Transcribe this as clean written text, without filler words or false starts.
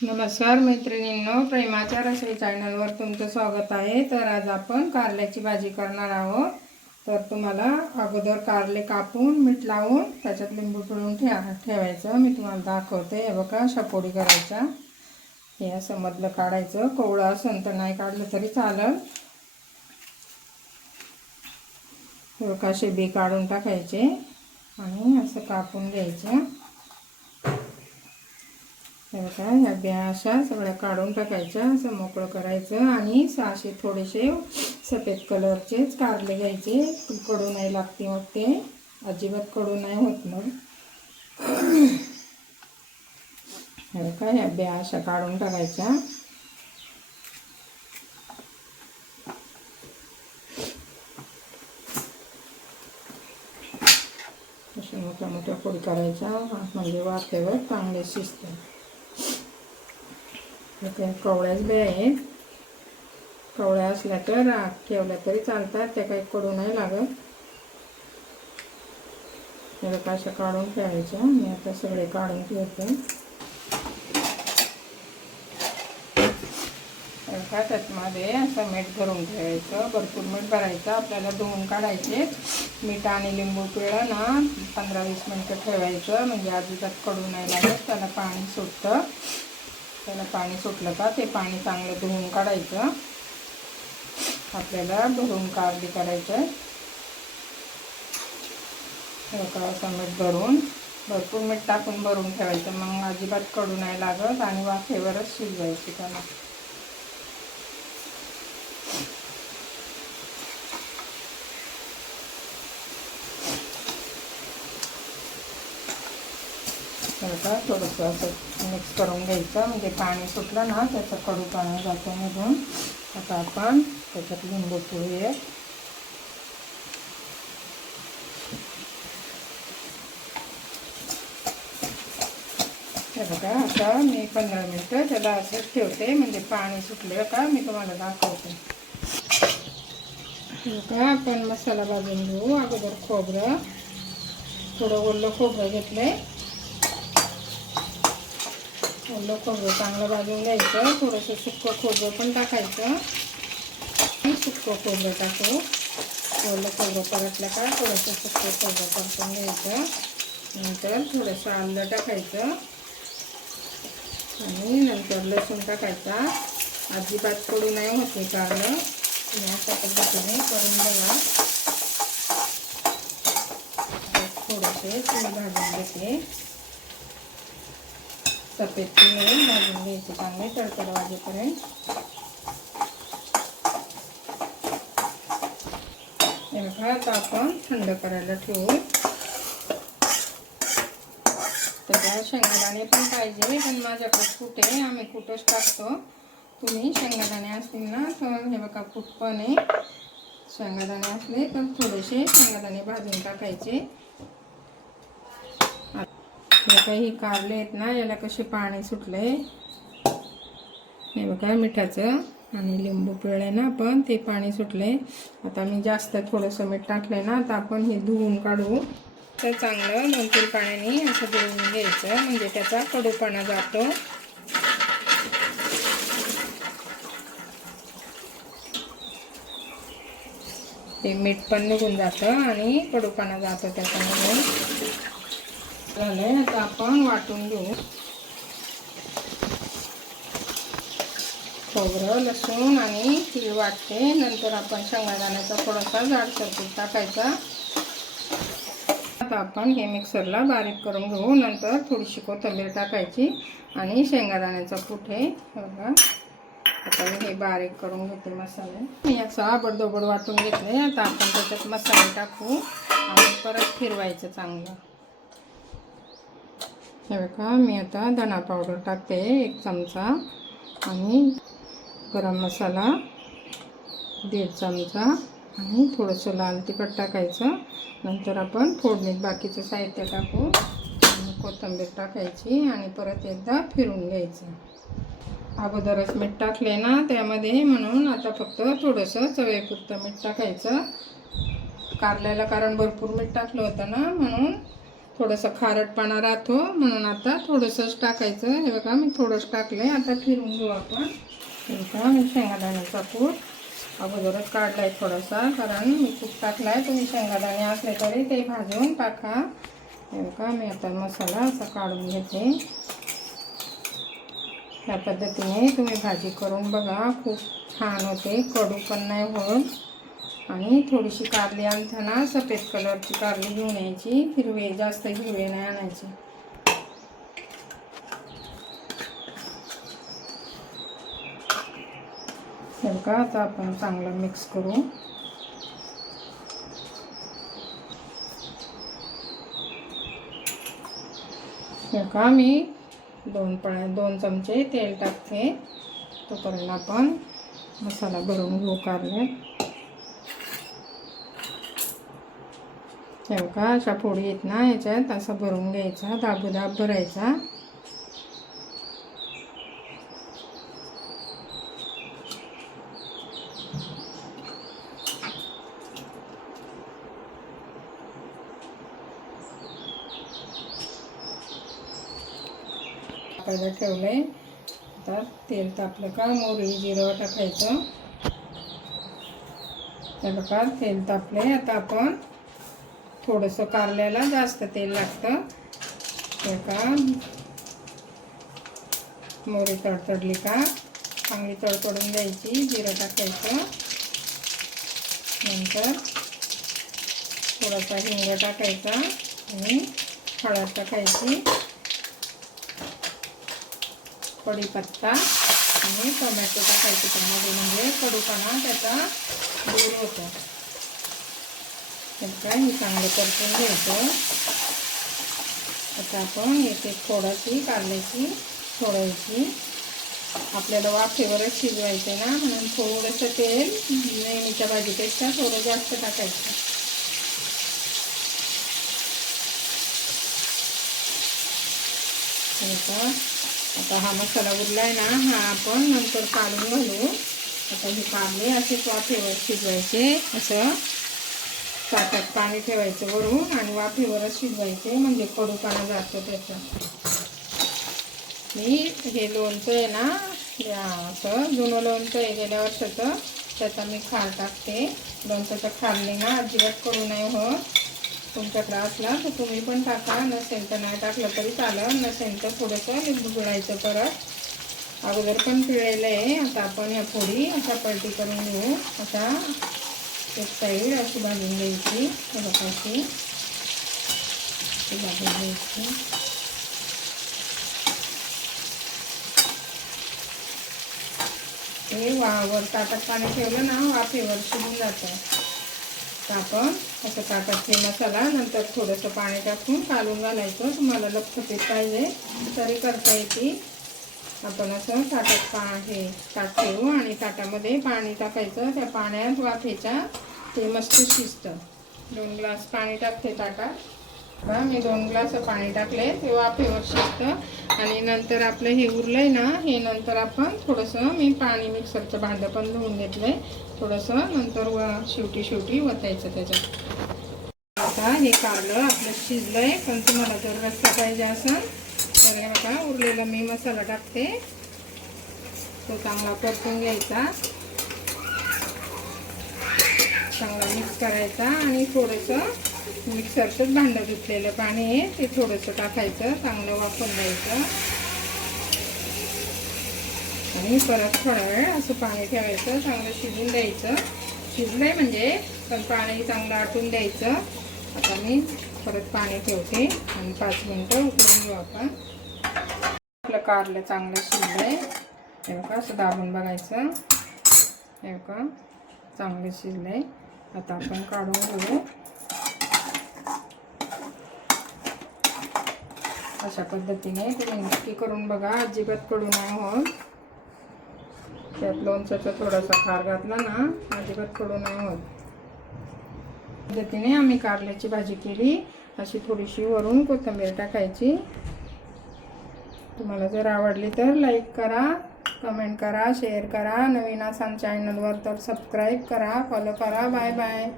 नमस्कार मैत्रिणींनो, प्रेमाच्या रसोई चॅनलवर तुमचं स्वागत आहे। तर आज आपण कारल्याची भाजी करणार आहोत। तर तुम्हाला अगोदर कारले कापून मीठ लावून त्याच्यात लिंबू पिळून ठेवायचं। मी तुम्हाला दाखवते। हे बघा, शपोडी करायचा, हे असं मधलं काढायचं। कोवळं असेल तर नाही काढलं तरी चालेल। हे बघा, असे बी काढून टाकायचे आणि असं कापून घ्यायचं। हे बघा, ह्या बिया अशा सगळ्या काढून टाकायच्या, असं मोकळं करायचं आणि असे थोडेसे सफेद कलरचेच कारले घ्यायचे। कडू नाही लागते, मग ते अजिबात कडू नाही होत। मग हे बघा, ह्या बिया अशा काढून टाकायच्या। अशा मोठ्या मोठ्या फोडी करायच्या, म्हणजे वाफेवर चांगले शिजते। त्या कवळ्याच बिया आहेत, कवळ्या असल्या तर ठेवल्या तरी चालतात, त्या काही कडू नाही लागत। त्याला अशा काढून ठेवायच्या। मी आता सगळे काढून ठेवते। त्याच्यामध्ये असं मीठ भरून ठेवायचं, भरपूर मीठ भरायचं। आपल्याला धुवून काढायचे। मीठ आणि लिंबू पिळलं ना 15-20 मिनटं ठेवायचं, म्हणजे अजिबात कडू नाही लागत। त्याला पाणी सुटतं, त्याला पाणी सुटलं का ते पाणी चांगलं धुवून काढायचं। आपल्याला भरून कारली करायचं। असं मीठ भरून, भरपूर मीठ टाकून भरून ठेवायचं, मग अजिबात कडू नाही लागत आणि वाफेवरच शिजवायची त्याला। थोडंसं असं मिक्स करून घ्यायचं, म्हणजे पाणी सुटलं ना त्याचं कडूपणा जातो निघून। आता आपण त्याच्यात लिंबू पिळूया। हे बघा, आता मी 15 मिनटं त्याला असंच ठेवते, म्हणजे पाणी सुटलं का मी तुम्हाला दाखवते। बघा, आपण मसाला भाजून घेऊ। अगोदर खोबरं, थोडं ओलं खोबरं घेतलंय। ओलं खोबरं चांगलं भाजून घ्यायचं। थोडंसं सुकं खोबरं पण टाकायचं, सुकं खोबरं टाकू। ओलं खोबरं परतलं का थोडंसं सुकं खोबरं परतून घ्यायचं। नंतर थोडंसं आलं टाकायचं आणि नंतर लसूण टाकायचा। अजिबात कडू नाही होते कारलं, तुम्ही अशा पद्धतीने करून बघा। थोडेसे तीळ भाजून घेते, सफेद तीळ भाजून घ्यायचे चांगले तडतड वाजेपर्यंत। हे बघा, आता आपण थंड करायला ठेवू। त्याच्यात शेंगदाणे पण पाहिजे, पण माझ्याकडे कूट आहे, आम्ही कूटच टाकतो। तुम्ही शेंगदाणे असतील ना तर हे बघा, कूट पण आहे। शेंगदाणे असले तर थोडेसे शेंगदाणे भाजून टाकायचे। बघा, ही कारले आहेत ना, याला कसे पाणी सुटले। हे बघा, मिठाचं आणि लिंबू पिळले ना आपण, ते पाणी सुटले। आता मी जास्त थोडंसं मीठ टाकलंय ना, आता आपण हे धुवून काढू। तर चांगलं 2-3 पाण्याने असं धुवून घ्यायचं, म्हणजे त्याचा कडूपणा जातो। ते मीठ पण निघून जातं आणि कडूपणा जातो त्याच्यामध्ये। झालंय, आता आपण वाटून घेऊ। खोबरं, लसूण आणि तीळ वाटते। नंतर आपण शेंगदाण्याचा थोडासा जाडसर कूट टाकायचा। आता आपण हे मिक्सरला बारीक करून घेऊ। नंतर थोडीशी कोथिंबीर टाकायची आणि शेंगदाण्याचा कूट आहे बघा। आता मी हे बारीक करून घेते मसाले। मी याचा आबडधोबड वाटून घेतले। आता आपण त्याच्यात मसाले टाकू आणि परत फिरवायचं चांगलं। हे बघा, मी आता धना पावडर टाकते 1 चमचा आणि गरम मसाला 1.5 चमचा आणि थोडंसं लाल तिखट टाकायचं। नंतर आपण फोडणीत बाकीचं साहित्य टाकू आणि कोथिंबीर टाकायची आणि परत एकदा फिरून घ्यायचं। अगोदरच मीठ टाकले ना त्यामध्ये, म्हणून आता फक्त थोडंसं चवीपुरतं मीठ टाकायचं कारल्याला, कारण भरपूर मीठ टाकलं होतं ना, म्हणून थोडंसं खारटपणा राहतो, म्हणून आता थोडंसंच टाकायचं. हे बघा मी थोडंच टाकलंय. आता फिरवून घेऊ आपण. हे बघा मी शेंगादाण्याचा कूट अगोदरच काढलाय थोडासा, कारण मी खूप टाकलाय. तुम्ही शेंगादाणे असले तरी ते भाजून टाका. हे बघा मी आता मसाला असा काढून घेते. या पद्धतीने तुम्ही भाजी करून बघा, खूप छान होते, कडू पण नाही होत. आणि थोडीशी कारली आणताना सफेद कलरची कारली घेऊन यायची, हिरवे जास्त हिरवे नाही आणायचे. हे बघा आता आपण चांगलं मिक्स करू. हे बघा मी 2 चमचे तेल टाकते. तोपर्यंत आपण मसाला भरून घेऊ कारल्यात. हे बघा अशा फोडी आहेत ना, याच्यात असं भरून घ्यायचा, दाबूदाब भरायचा. टाकायला ठेवलंय. आता तेल तापलं का मोहरी जिरं टाकायचं. हे बघा तेल तापले. आता आपण थोडंसं कारल्याला जास्त तेल लागतं. हे का मोहरी तडतडली का चांगली तडतडून द्यायची. जिरं टाकायचं. नंतर थोडासा हिंग टाकायचा आणि हळद टाकायची, कढीपत्ता आणि टोमॅटो टाकायचे त्यामध्ये, म्हणजे कडूपणा त्याचा दूर होतो. तर काय हे चांगलं परतून घ्यायचं. आता आपण एक थोडीशी कारल्याची सोडायची. आपल्याला वाफेवरच शिजवायचे ना, म्हणून थोडंसं तेल नेहमीच्या भाजीपेक्षा थोडं जास्त टाकायचं. आता हा मसाला उरलाय ना, हा आपण नंतर काढून घालू. आता हे कारले असेच वाफेवर शिजवायचे. असं ताटात पाणी ठेवायचं वरून आणि वाफेवरच शिजवायचे, म्हणजे कडूपणा जातो त्याचा. मी हे लोणचं आहे ना, असं जुनं लोणचं आहे गेल्या वर्षाचं, त्याचा मी खार टाकते. लोणच्याचं खारने ना अजिबात कडू नाही होत. तुमच्याकडे असला तर तुम्ही पण टाका, नसेल तर नाही टाकलं तरी चालेल. नसेल तर थोडंसं लिंबू पिळायचं परत. अगोदर पण पिळलेलं आहे. आता आपण या फोडी अशा पलटी करून घेऊ. आता एक साईड अशी भाजून घ्यायची. अशी भाजून घ्यायची. हे वर ताटात पाणी ठेवलं ना, वाफेवर शिजून जातं. तर आपण असं ताटात हे मसाला नंतर थोडंसं पाणी टाकून कालून घालायचं. तुम्हाला लपसपीत पाहिजे तरी करता येते. आपण असं ताटात हे ताट ठेवू आणि ताटामध्ये पाणी टाकायचं. त्या पाण्यात वाफेच्या ते मस्त शिजतं. 2 ग्लास पाणी टाकते ताटात. बघा मी 2 ग्लास पाणी टाकले, ते वाफेवर शिजतं. आणि नंतर आपलं हे उरलंय ना, हे नंतर आपण थोडंसं मी पाणी मिक्सरचं भांडं पण धुवून घेतलंय. थोडंसं नंतर शेवटी वतायचं त्याच्यात. आता हे कारलं आपलं शिजलंय. पण तुम्हाला जर रस्सा पाहिजे असेल तर हे बघा उरलेला मी मसाला टाकते. तो चांगला परतून घ्यायचा, चांगला मिक्स करायचा आणि थोडंसं मिक्सरचंच भांडं धुतलेलं पाणी आहे ते थोडंसं टाकायचं. चांगलं वाफवून द्यायचं आणि परत थोडा वेळ असं पाणी ठेवायचं. चांगलं शिजून द्यायचं. शिजलंय म्हणजे पण पाणी चांगलं आटून द्यायचं. आता मी परत पाणी ठेवते आणि 5 मिनिटं उकळून घेऊ आपण. आपलं कारलं चांगलं शिजलंय. हे बघा असं दाबून बघायचं. हे बघा चांगलं शिजलंय. आता आपण काढून घेऊ. अशा पद्धतीने तुम्ही नक्की करून बघा, अजिबात कडू नाही होत. त्यात लोणच्याचा थोडासा खार घातला ना, अजिबात कडू नाही होत. पद्धतीने आम्ही कारल्याची भाजी केली. अशी थोडीशी वरून कोथिंबीर टाकायची. तुम्हाला जर आवडली तर लाईक करा, कमेंट करा, शेअर करा. नवीन असाल चॅनलवर तर सबस्क्राईब करा, फॉलो करा. Bye bye.